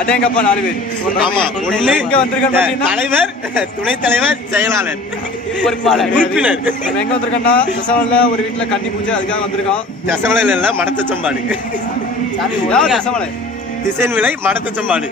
அடேங்கப்பா 4 பேர். இங்க வந்திருக்கோம் தலைவர், துணைத் தலைவர், செயலாளர், பொறுப்பாளர், உறுப்பினர். எங்க வந்திருக்கோம்னா தசமலையில ஒரு வீட்டுல கன்னி பூஜை, அதுக்காக வந்திருக்கோம். தசமலையில இல்ல, மடத்தச்சம்பாடு. தசமலை திசைன் விலை மடத்தச்சம்பாடு.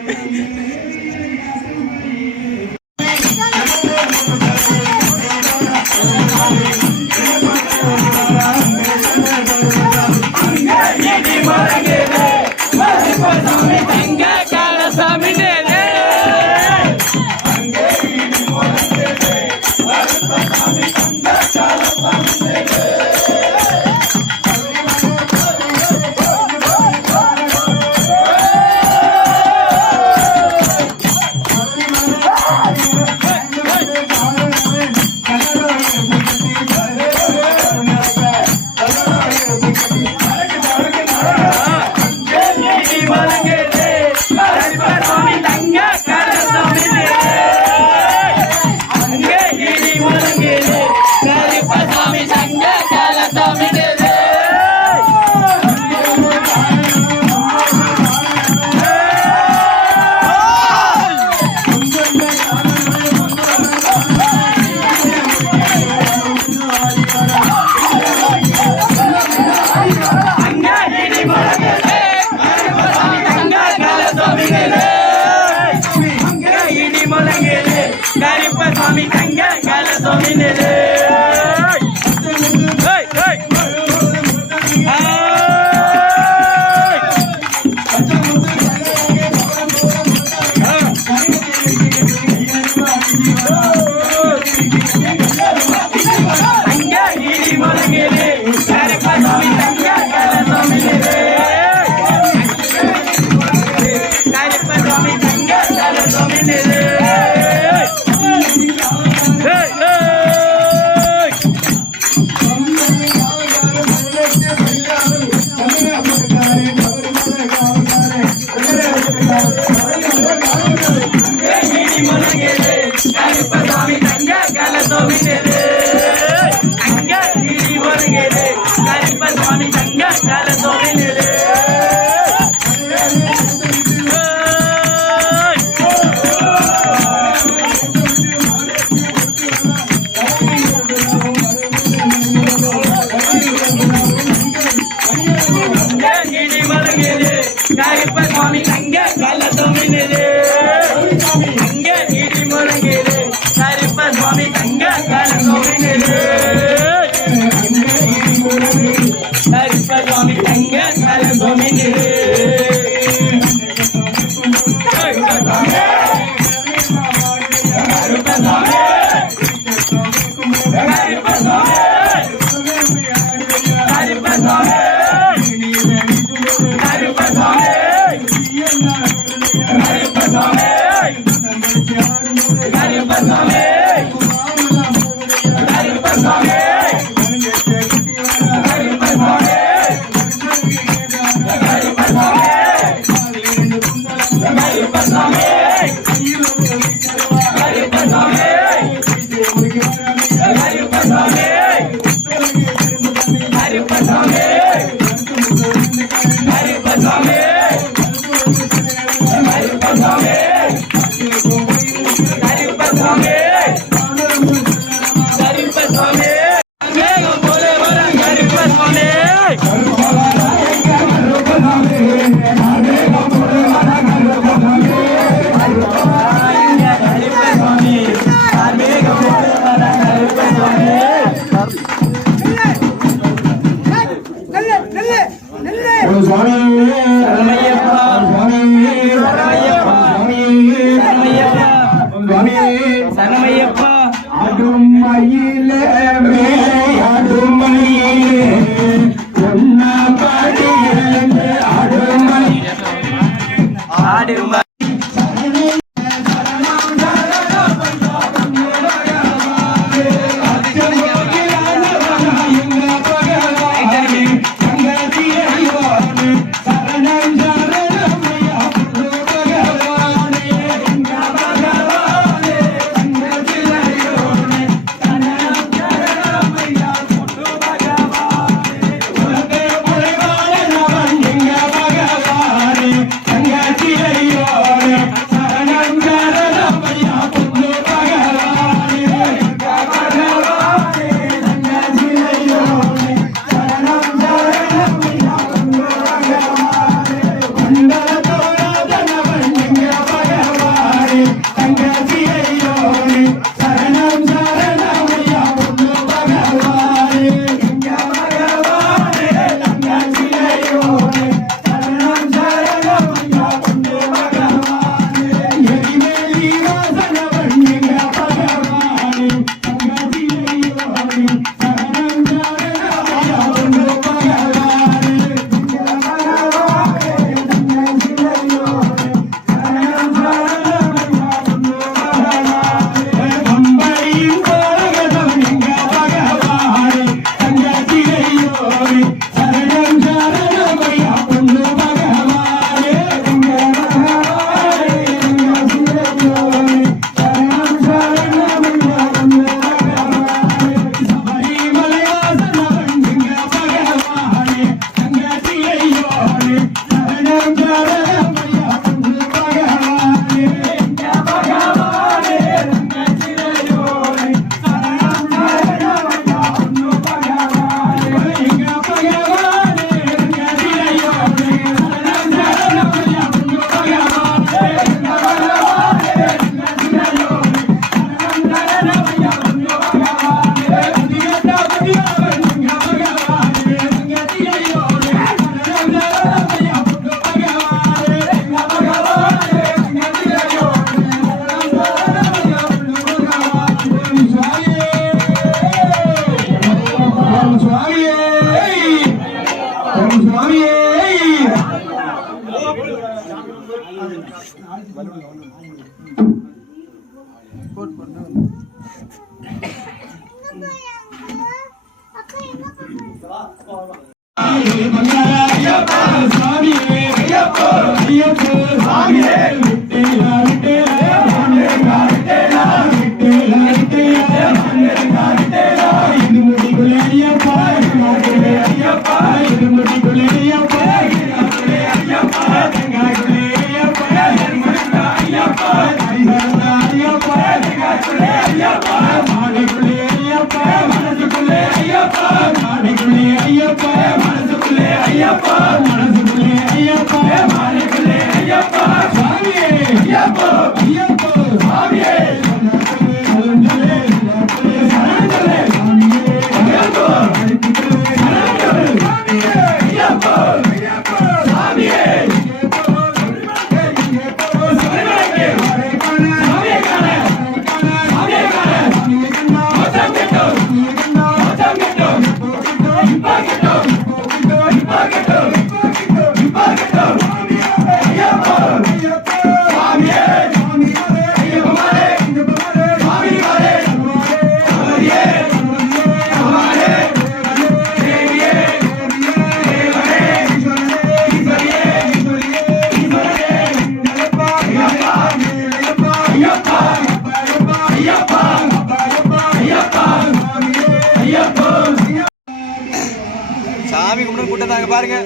சாமி கும்பிட்டு கூட்டத்தாங்க பாருங்க.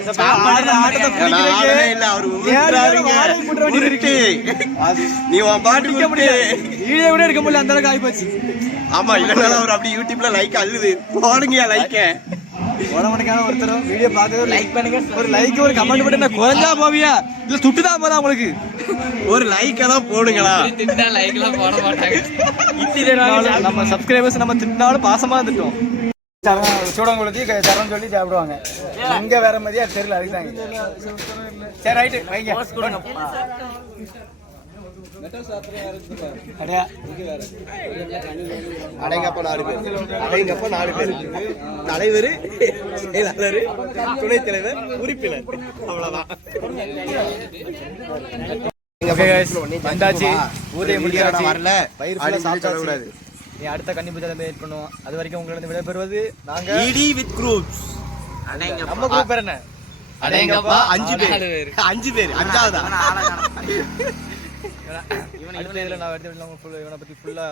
இல்ல அவரு நீ பாட்டு வீடியோ கூட எடுக்க முடியல, அந்த அளவுக்கு ஆகி போச்சு. ஆமா, இல்லனால அவர் அப்படி யூடியூப்ல லைக் அழுது போடுங்க. லைக்க உடம்புக்கான ஒருத்தரும் வீடியோ பார்த்து லைக் பண்ணுங்க. ஒரு லைக் ஒரு கமெண்ட் பண்ணி குறைஞ்சா போவியா இல்ல சுட்டுதான் போதா உங்களுக்கு? ஒரு லைக் தான் போடுங்களா. நம்ம சப்ஸ்கிரைபர்ஸ் நம்ம திட்டினாலும் பாசமா திட்டோம். சூடங்குளத்தி தரம் சொல்லி சாப்பிடுவாங்க. இங்க வேற மாதிரியா தெரியல, அதுதாங்க. சரி ரைட்டு வைங்க. அடைங்கப்ப 4 பேர், அடைங்கப்ப 4 பேர். தலைவர், செயலாளர், துணைத் தலைவர், உறுப்பினர், அவ்வளவுதான். வரல வயிறு சாப்பிடக்கூடாது. நீ அடுத்த கன்னி பூஜை வெயிட் பண்ணுவோம். அது வரைக்கும் உங்களிடம் விடைபெறுவது நாங்க இடி வித் குரூப்ஸ். நம்ம குரூப் பேர் என்ன? அடேங்கப்பா 5 பேர். 5 பேர், அஞ்சாவதா? அடுத்த இதுல நான் எடுத்து இவனை பத்தி ஃபுல்லா